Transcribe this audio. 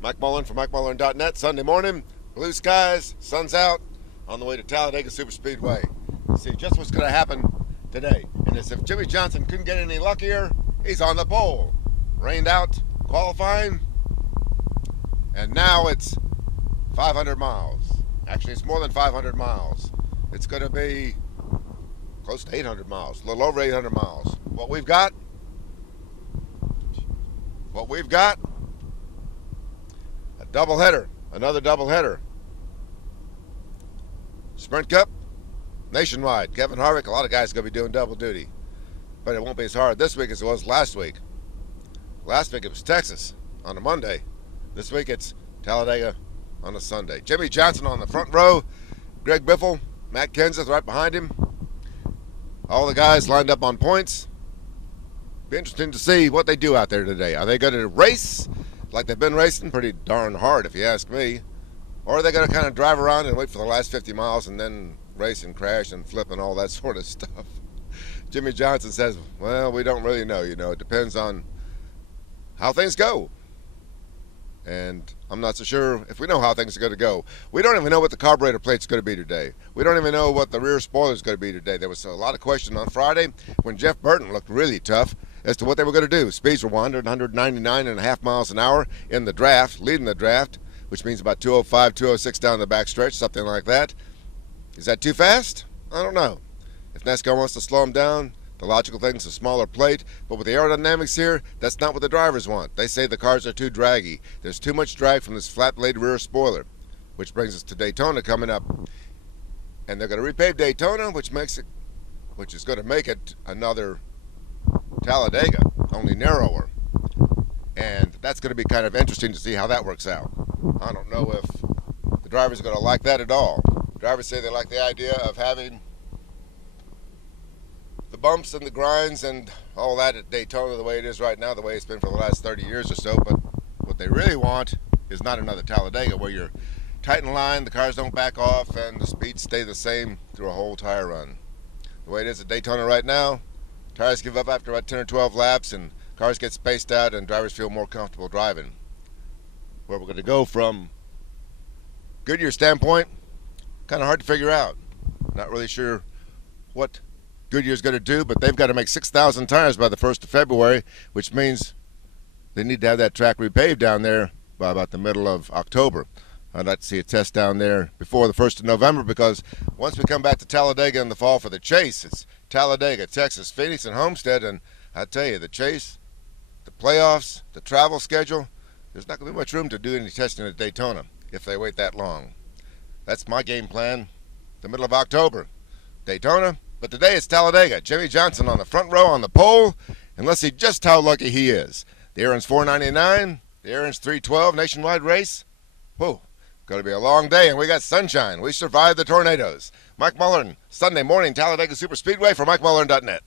Mike Mullen from MikeMullen.net. Sunday morning, blue skies, sun's out, on the way to Talladega SuperSpeedway. See just what's going to happen today. And as if Jimmie Johnson couldn't get any luckier, he's on the pole. Rained out, qualifying, and now it's 500 miles. Actually, it's more than 500 miles. It's going to be close to 800 miles, a little over 800 miles. What we've got, a doubleheader, another doubleheader. Sprint Cup, nationwide. Kevin Harvick, a lot of guys are going to be doing double duty. But it won't be as hard this week as it was last week. Last week it was Texas on a Monday. This week it's Talladega on a Sunday. Jimmie Johnson on the front row. Greg Biffle, Matt Kenseth right behind him. All the guys lined up on points. Be interesting to see what they do out there today. Are they going to race like they've been racing? Pretty darn hard, if you ask me. Or are they going to kind of drive around and wait for the last 50 miles and then race and crash and flip and all that sort of stuff? Jimmie Johnson says, well, we don't really know. It depends on how things go. And I'm not so sure if we know how things are going to go. We don't even know what the carburetor plate's going to be today. We don't even know what the rear spoiler is going to be today. There was a lot of question on Friday when Jeff Burton looked really tough as to what they were going to do. Speeds were 199.5 miles an hour in the draft, leading the draft, which means about 205, 206 down the backstretch, something like that. Is that too fast? I don't know. If NASCAR wants to slow them down, the logical thing is a smaller plate, but with the aerodynamics here, that's not what the drivers want. They say the cars are too draggy. There's too much drag from this flat blade rear spoiler, which brings us to Daytona coming up. And they're going to repave Daytona, which is going to make it another Talladega, only narrower. And that's going to be kind of interesting to see how that works out. I don't know if the drivers are going to like that at all. Drivers say they like the idea of having the bumps and the grinds and all that at Daytona the way it is right now, the way it's been for the last 30 years or so. But what they really want is not another Talladega where you're tight in line, the cars don't back off, and the speeds stay the same through a whole tire run. The way it is at Daytona right now, tires give up after about 10 or 12 laps, and cars get spaced out, and drivers feel more comfortable driving. Where we're going to go from Goodyear's standpoint, kind of hard to figure out. Not really sure what Goodyear's going to do, but they've got to make 6,000 tires by the 1st of February, which means they need to have that track repaved down there by about the middle of October. I'd like to see a test down there before the 1st of November, because once we come back to Talladega in the fall for the chase, it's Talladega, Texas, Phoenix, and Homestead, and I tell you, the chase, the playoffs, the travel schedule, there's not going to be much room to do any testing at Daytona if they wait that long. That's my game plan, the middle of October, Daytona. But today it's Talladega. Jimmie Johnson on the front row on the pole, and let's see just how lucky he is. The Aaron's $4.99, the Aaron's $3.12 nationwide race. Whoa, going to be a long day, and we got sunshine. We survived the tornadoes. Mike Mullen, Sunday morning, Talladega SuperSpeedway for MikeMullen.net.